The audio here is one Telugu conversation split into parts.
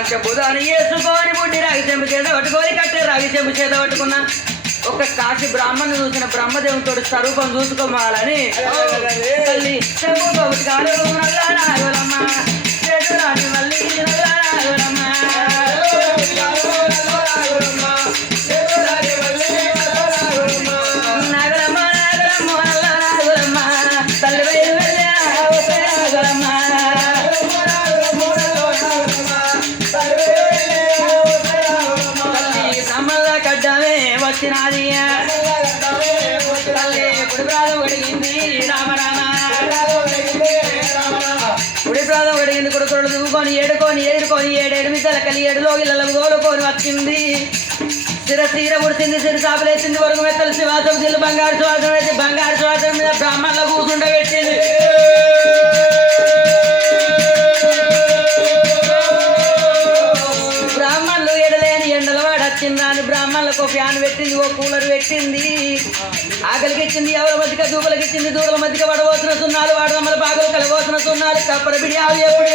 పంచభూతాన్ని వేసుకొని బుడ్డి రాగి చెంపు చేత పట్టుకొని కట్టే రాగి చెంపు చేత పట్టుకున్నా ఒక కాశీ బ్రాహ్మణ్ణి చూసిన బ్రహ్మదేవునితో స్వరూపం చూసుకోవాలని తల్లి చెంపు కౌతికాలు నల్లారాగులమ్మ చేతురాని మళ్ళీ నల్లారాగులమ్మ వచ్చినది తల్లి గుడి ప్రాధం కడిగింది రామ రామ గుడి ప్రాధం కడిగింది కొడుకులు దువ్వుకొని ఏడుకొని ఏడేడు మిద్దల కలి ఏడులో ఇళ్ళ గోలుకొని వచ్చింది సిర పుడిచింది సిరి సాపులేసింది వరకు మెత్తలు శ్వాసం జిల్లు బంగారు శ్వాసం వేసి బంగారు శ్వాసం మీద బ్రాహ్మణుల కూర్చుండబెట్టింది బ్రాహ్మణులు ఎడలేని ఎండల వాడొచ్చిందని బ్రాహ్మణులకు ఫ్యాన్ పెట్టింది ఓ కూలర్ పెట్టింది ఆకలికి ఇచ్చింది ఎవరి మధ్యక దూపలకి ఇచ్చింది దూడల మధ్యక వడబోతున్న సున్నాలు వాడదమ్మల బాగులు కలబోతున్న సున్నాలు కప్పర బిడియాలు ఎప్పుడు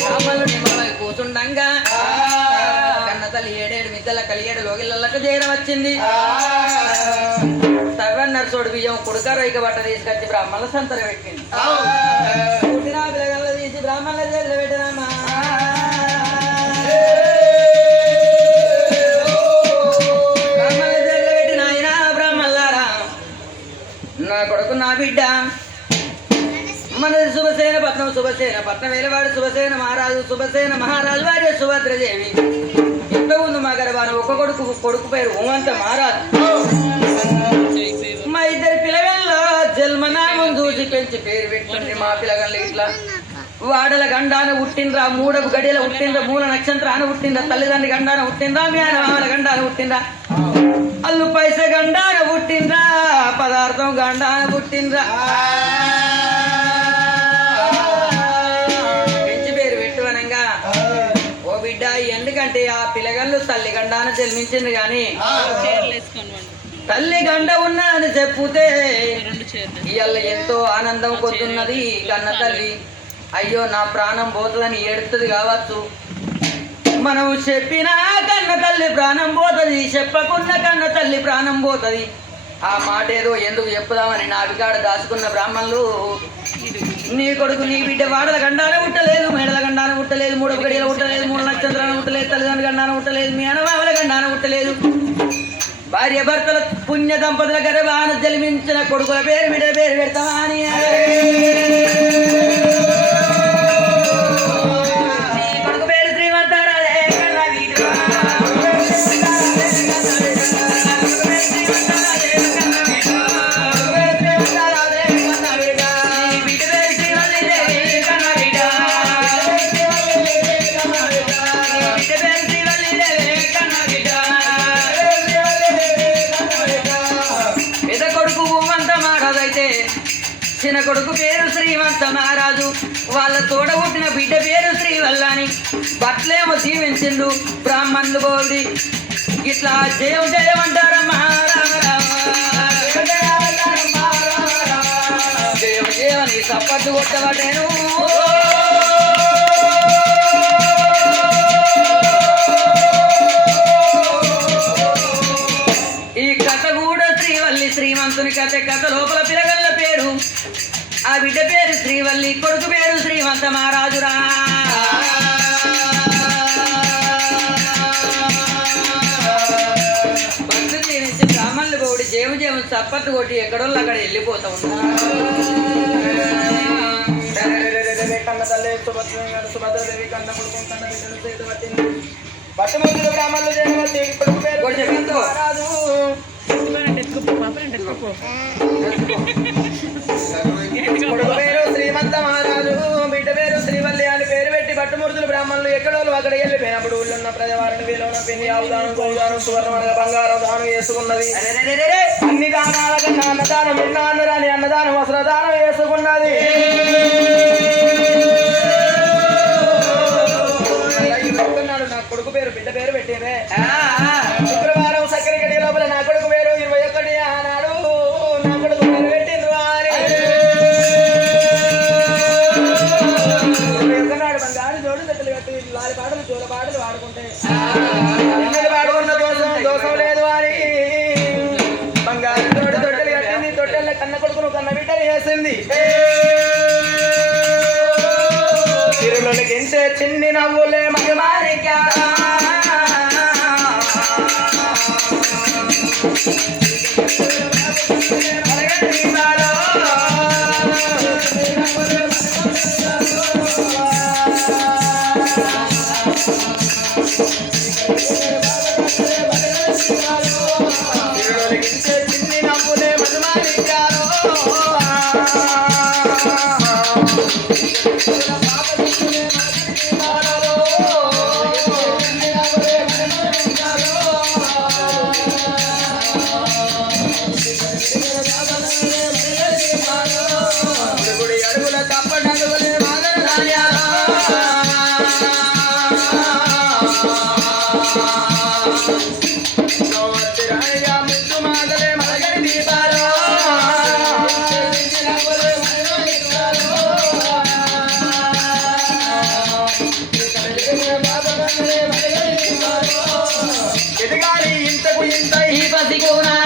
బ్రాహ్మణులు నిమ్మలై కూతుండగా కన్న తల్లి ఏడేడు మిద్దల కలియేడు లోగిళ్ళకు చేయడం వచ్చింది నర్సోడు బియ్యం కుడుక రైక బట్ట తీసుకొచ్చి బ్రాహ్మణుల సంతర పెట్టింది పుట్టిన పిల్లగల్లో తీసి బ్రాహ్మణుల చేతులు పెట్టినామా బ్రాహ్మణుల చేతులు పెట్టిన ఆయన బ్రాహ్మణులారా నా కొడుకు నా బిడ్డ మనది శుభసేన పట్నం వేలవాడు శుభసేన మహారాజు వారి సుభద్రదేవి ఎంత ఉంది మా గర్భాన ఒక్క కొడుకు పేరు ఓమంత మహారాజు మా ఇద్దరు పిల్లగల్లో జన్మనామం చూసి పెంచి పేరు పెట్టుకుంటే మా పిల్లగళ్ళు ఇట్లా వాడల గండాన పుట్టిండ్రా మూడపు గడియల పుట్టిండ్రా మూల నక్షత్రాన పుట్టిండ్రా తల్లిదండ్రి గండాన పుట్టిండ్రా మేనమామల గండాన పుట్టిండ్రా అల్లు పైస గండాన పుట్టిండ్రా పదార్థం గండాన పుట్టిండ్రా పెంచి పేరు పెట్టువనంగా ఓ బిడ్డ ఎందుకంటే ఆ పిల్లగళ్ళు తల్లి గండాన జన్మించింది కానీ తల్లి గండ ఉన్నా అని చెప్పుతే ఇవాళ ఎంతో ఆనందం కొద్దున్నది కన్న తల్లి అయ్యో నా ప్రాణం పోతుందని ఏడుతుంది కావచ్చు మనం చెప్పినా కన్న తల్లి ప్రాణం పోతుంది చెప్పకున్న కన్న తల్లి ప్రాణం పోతుంది ఆ మాట ఏదో ఎందుకు చెప్పుదామని నా అవికాడ దాచుకున్న బ్రాహ్మణులు నీ కొడుకు నీ బిడ్డ వాడల గండాన ఉట్టలేదు మేడల గండాన ఉట్టలేదు మూడవ గడియల ఉట్టలేదు మూడు నక్షత్రాన ఉట్టలేదు తల్లిదండ్రుల గండాన ఉట్టలేదు మీ అనమామల గండాన ఉట్టలేదు భార్య భర్తల పుణ్య దంపతుల గర్భాన జన్మించిన కొడుకుల పేరు బిడ్డ పేరు పెడతామా అని కొడుకు పేరు శ్రీమంతారాజే చిన్న కొడుకు పేరు శ్రీమంత మహారాజు వాళ్ళ తోడ పుట్టిన బిడ్డ పేరు శ్రీవల్లాని బట్లేమో దీవించిండు బ్రాహ్మణులు గోడి ఇట్లా జయం జయమంటారమ్మా జయం జయమని సప్పట్టు కొట్టబట్టేను ఈ కథ కూడా శ్రీమంతుని కథ లోపల పిల్లగల్ల పేరు ఆ బిడ్డ పేరు శ్రీవల్లి కొడుకు పేరు శ్రీమంత మహారాజురా భక్తులు జీవించి బ్రాహ్మణులు కోడి జేము చప్పట్లు కొట్టి ఎక్కడోళ్ళు అక్కడ వెళ్ళిపోతా ఉన్నారు కన్న తల్లి సుభద్రదేవి కన్న కొడుకు కన్న బిడ్డలు చేతి పట్టింది పట్టమంతులు బ్రాహ్మణులు జయమతి కొడుకు పేరు మహారాజు కొడుకు పేరు శ్రీమంత మహారాజు బిడ్డ పేరు శ్రీవల్లి అని పేరు పెట్టి పట్టుమూర్తులు బ్రాహ్మణులు ఎక్కడోళ్ళు అక్కడ వెళ్ళిపోయినప్పుడు ఊళ్ళున్న ప్రజవారిని వీళ్ళను పెళ్లి ఆవుదానం గోదానం సువర్ణ బంగారం దానం వేసుకున్నది అన్ని దానాల కన్నా అన్నదానం ఎన్నో అన్నదాని అన్నదానం వస్త్రదానం వేసుకున్నది నా కొడుకు పేరు బిడ్డ పేరు పెట్టేదే శుక్రవారం సక్కర గడి లోపల నా కొడుకు పేరు 21 ఆనాడు నా కొడుకు పేరు పెట్టిండ్రు అని ఎదగాలి ఇంతకు ఇంత ఈ బతికునా